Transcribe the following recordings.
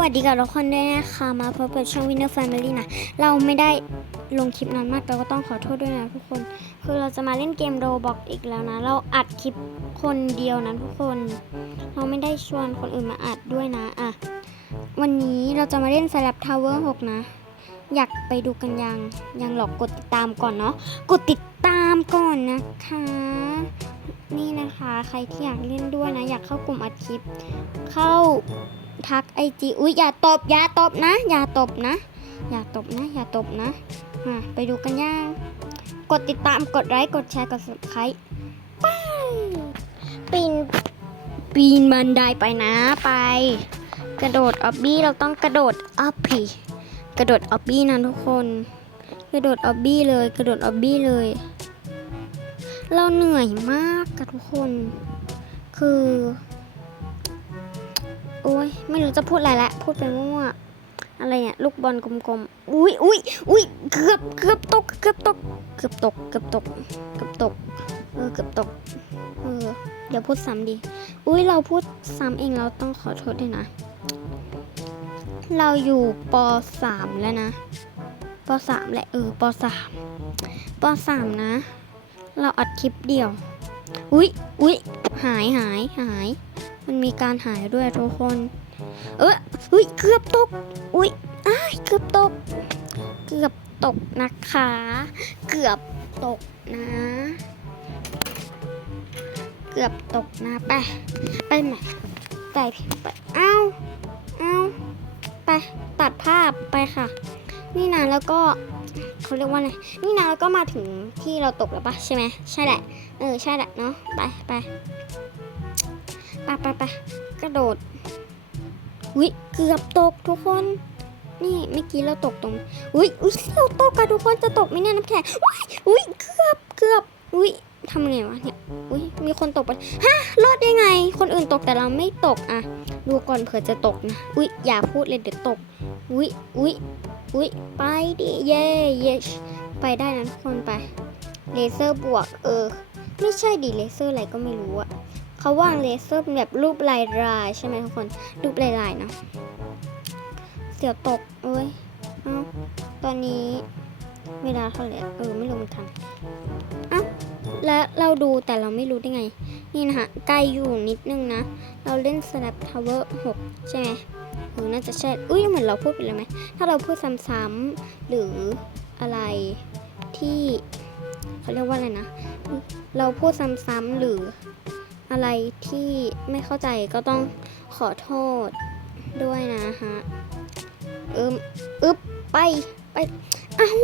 วัสดีกับทุกคนด้วยนะคะมาพบกับช่อง Winner Family นะ เราไม่ได้ลงคลิปนานมากเราก็ต้องขอโทษด้วยนะทุกคน คือเราจะมาเล่นเกมโรบอกอีกแล้วนะ เราอัดคลิปคนเดียวนะทุกคน เราไม่ได้ชวนคนอื่นมาอัดด้วยนะอะวันนี้เราจะมาเล่น Slap Tower 6นะ อยากไปดูกันยัง ยังหรอกกดติดตามก่อนเนาะกดติดตามก่อนนะคะ นี่นะคะใครที่อยากเล่นด้วยนะ อยากเข้ากลุ่มอัดคลิป เข้าทักไอจีอุ้ยอย่าตบอย่าตบนะ อย่าตบนะ อย่าตบนะ อย่าตบนะอะไปดูกันย่างกดติดตามกดไลค์กดแชร์กด subscribe ไปปีนปีนบันไดไปนะไป กระโดดออบบี้เราต้องกระโดดออบบี้กระโดดออบบี้นะทุกคน กระโดดออบบี้เลย กระโดดออบบี้เลย เราเหนื่อยมากกับทุกคน คือ โอ้ยไม่รู้จะพูดอะไรละ พูดไปมั่วอะไรเนี่ยลูกบอลกลมๆ อุ้ยอุ้ยอุ้ยเกือบเกือบตกเกือบตกเกือบตกเกือบตกเกือบตกเออเกือบตกเออเดี๋ยวพูดซ้ำดี อุ้ยเราพูดซ้ำเองเราต้องขอโทษด้วยนะ เราอยู่ป .3 แล้วนะป .3 แหละเออป .3 ป .3 นะ เราอัดคลิปเดียว อุ้ยอุ้ยหายหายหาย มันมีการหายด้วยทุกคน เอออุ้ยเกือบตก อุ้ยอ้ายเกือบตก เกือบตกนะคะ เกือบตกนะ เกือบตกนะไป ไปใหม่ไปไปเอ้าเอ้าไปตัดภาพไปค่ะ นี่นะแล้วก็ เขาเรียกว่าไงนี่นะแล้วก็มาถึงที่เราตกแล้วปะใช่ไหมใช่แหละ เออใช่แหละเนาะไปไปไปไปไปกระโดดอุ้ยเกือบตกทุกคน นี่เมื่อกี้เราตกตรงอุ้ยอุ้ยเราตกกันทุกคนจะตกไหมเนี่ยน้ำแข็งอุ้ยอุ้ยเกือบเกือบอุ้ยทำไงวะเนี่ย อุ้ยมีคนตกไปฮะรอดได้ไง คนอื่นตกแต่เราไม่ตกอะดูก่อนเผื่อจะตกนะ อุ้ยอย่าพูดเลยเดี๋ยวตก อุ้ยอุ้ย อุ้ยไปดิเย่เย่ไปได้นะทุกคนไปเลเซอร์บวกเออ ไม่ใช่ดิเลเซอร์อะไรก็ไม่รู้อะเขาวางเลเซอร์เป็นแบบรูปลายลายใช่ไหมทุกคนรูปลายลายเนาะเสียวตกเอ้ยเอ้าตอนนี้เวลาเท่าไหร่เออไม่รู้มือนกันเอ้าแล้วเราดูแต่เราไม่รู้ได้ไง นี่นะคะใกล้อยู่นิดนึงนะ เราเล่น Slap Tower 6 ใช่ไหม เออน่าจะใช่ อุ้ยเหมือนเราพูดไปเลยไหม ถ้าเราพูดซ้ำๆหรืออะไรที่เขาเรียกว่าอะไรนะ เราพูดซ้ำๆหรืออะไรที่ไม่เข้าใจก็ต้องขอโทษด้วยนะฮะเอิมอึบไปไปอ้าว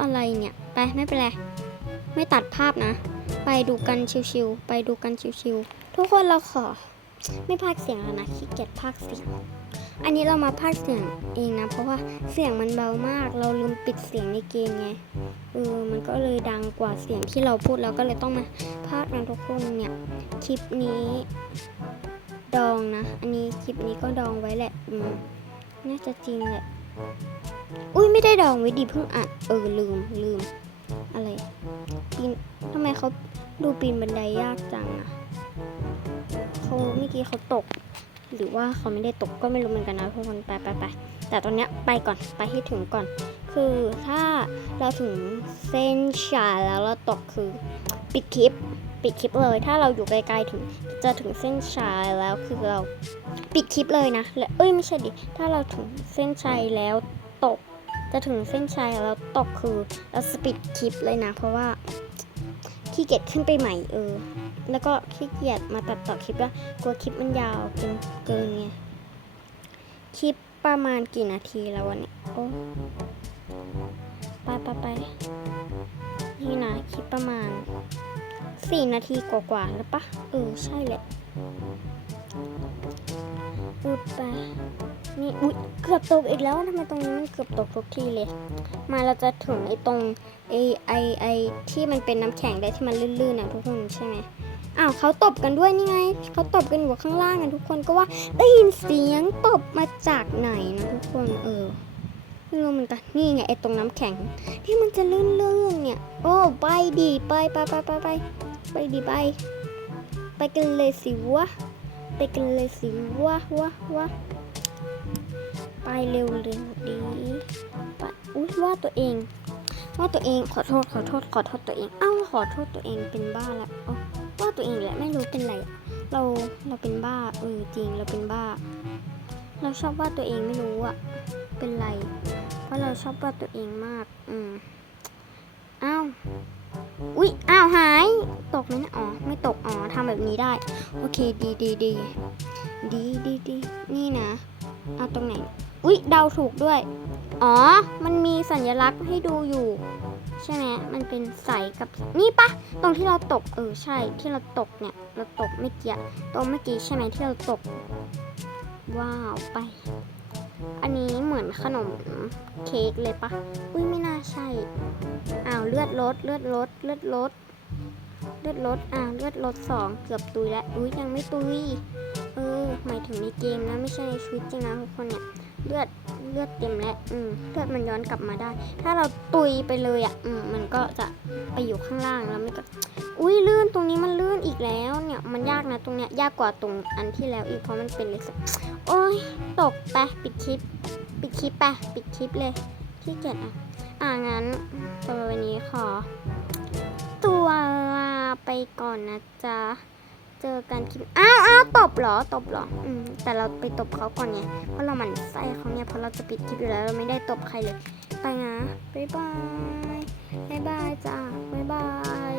อะไรเนี่ย ไปไม่เป็นไรไม่ตัดภาพนะ ไปดูกันชิวๆไปดูกันชิวๆทุกคนเราขอ ไม่พากเสียงแล้วนะขี้เกียจพากเสียง อันนี้เรามาพากเสียงเองนะ เพราะว่าเสียงมันเบามาก เราลืมปิดเสียงในเกมไงเออมันก็เลยดังกว่าเสียงที่เราพูดแล้วก็เลยต้องมาพากนะทุกคนเนี่ยคลิปนี้ ดองนะ อันนี้คลิปนี้ก็ดองไว้แหละอืมน่าจะจริงแหละอุ้ยไม่ได้ดองไว้ดิเพิ่งอัดเออลืมลืมอะไรปีนทำไมเขาดูปีนบันไดยากจังอะ เขาเมื่อกี้เขาตก หรือว่าเขาไม่ได้ตกก็ไม่รู้เหมือนกันนะทุกคนไปไปไปแต่ตอนเนี้ยไปก่อนไปให้ถึงก่อน คือถ้าเราถึงเส้นชัยแล้วเราตกคือปิดคลิปปิดคลิปเลย ถ้าเราอยู่ไกลๆถึงจะถึงเส้นชัยแล้วคือเราปิดคลิปเลยนะและเอ้ยไม่ใช่ดิถ้าเราถึงเส้นชัยแล้วตก จะถึงเส้นชัยแล้วตกคือเราสปิดคลิปเลยนะ เพราะว่าขี้เกียจขึ้นไปใหม่เออ แล้วก็ขี้เกียจมาตัดต่อคลิปแล้วกลัวคลิปมันยาวเกินเกินไงคลิปประมาณกี่นาทีแล้ววันนี้โอ้ไปไปไปนี่นะคลิปประมาณสี่นาทีกว่าๆแล้วปะเออใช่แหละเออไปนี่อุ๊ยเกือบตกอีกแล้วทำไมตรงนี้มันเกือบตกทุกทีเลย มาเราจะถึงไอ้ตรงไอไอ้ไอ้ที่มันเป็นน้ำแข็งได้ที่มันลื่นๆนะทุกคนใช่ไหม อ้าวเขาตบกันด้วยนี่ไงเขาตบกันอยู่ข้างล่างนะทุกคนก็ว่าได้ยินเสียงตบมาจากไหนนะทุกคนเออไม่รู้เหมือนกันนี่ไงไอ้ตรงน้ำแข็ง ที่มันจะลื่นๆเนี่ยโอ้ไปดีไปไปไปไปไปไปดีไป ไปกันเลยสิวะไปกันเลยสิวะวะวะไปเร็วเร็วดีไปอุ้ยว่าตัวเองว่าตัวเองขอโทษขอโทษขอโทษตัวเอง เอ้าขอโทษตัวเองเป็นบ้าแล้วอ๋อ ว่าตัวเองแหละไม่รู้เป็นไร เราเราเป็นบ้าเออจริงเราเป็นบ้า เราชอบว่าตัวเองไม่รู้อะเป็นไร เพราะเราชอบว่าตัวเองมาก อืมอ้าวอุ๊ยอ้าวหาย ตกไหมนะอ๋อไม่ตกอ๋อทำแบบนี้ได้ โอเคดีดีดีดีดีดีนี่นะเอาตรงไหน อุ๊ยเดาถูกด้วย อ๋อ มันมีสัญลักษณ์ให้ดูอยู่ ใช่ไหมมันเป็นใสกับนี่ปะตรงที่เราตกเออใช่ที่เราตกเนี่ย เราตกเมื่อกี้ตรงเมื่อกี้ใช่ไหมที่เราตก ว้าวไป อันนี้เหมือนขนมเค้กเลยปะอุ้ยไม่น่าใช่อ้าวเลือดลดเลือดลดเลือดลดเลือดลดอ้าวเลือดลดสองเกือบตุยแล้วอุ้ยยังไม่ตุยเออหมายถึงในเกมนะไม่ใช่ในชีวิตจริงนะทุกคนเนี่ย เลือดเลือดเต็มแล้วอืมเลือดมันย้อนกลับมาได้ ถ้าเราตุยไปเลยอะอืมมันก็จะไปอยู่ข้างล่างแล้วไม่ก็อุ้ยลื่นตรงนี้มันลื่นอีกแล้วเนี่ยมันยากนะตรงเนี้ยยากกว่าตรงอันที่แล้วอีกเพราะมันเป็นเล็กสุดโอ้ยตกไปปิดคลิป ปิดคลิปไปปิดคลิปเลยขี้เกียจอะอ่างั้นสำหรับวันนี้ขอ ตัวลาไปก่อนนะจ๊ะ เจอกันคลิปอ้าวอ้าวตบเหรอตบเหรออืมแต่เราไปตบเขาก่อนไงเพราะเราหมั่นไส้เขาเนี่ยเพราะเราจะปิดคลิปอยู่แล้วเราไม่ได้ตบใครเลยไปนะบ๊ายบายบ๊ายบายจ้าบ๊ายบาย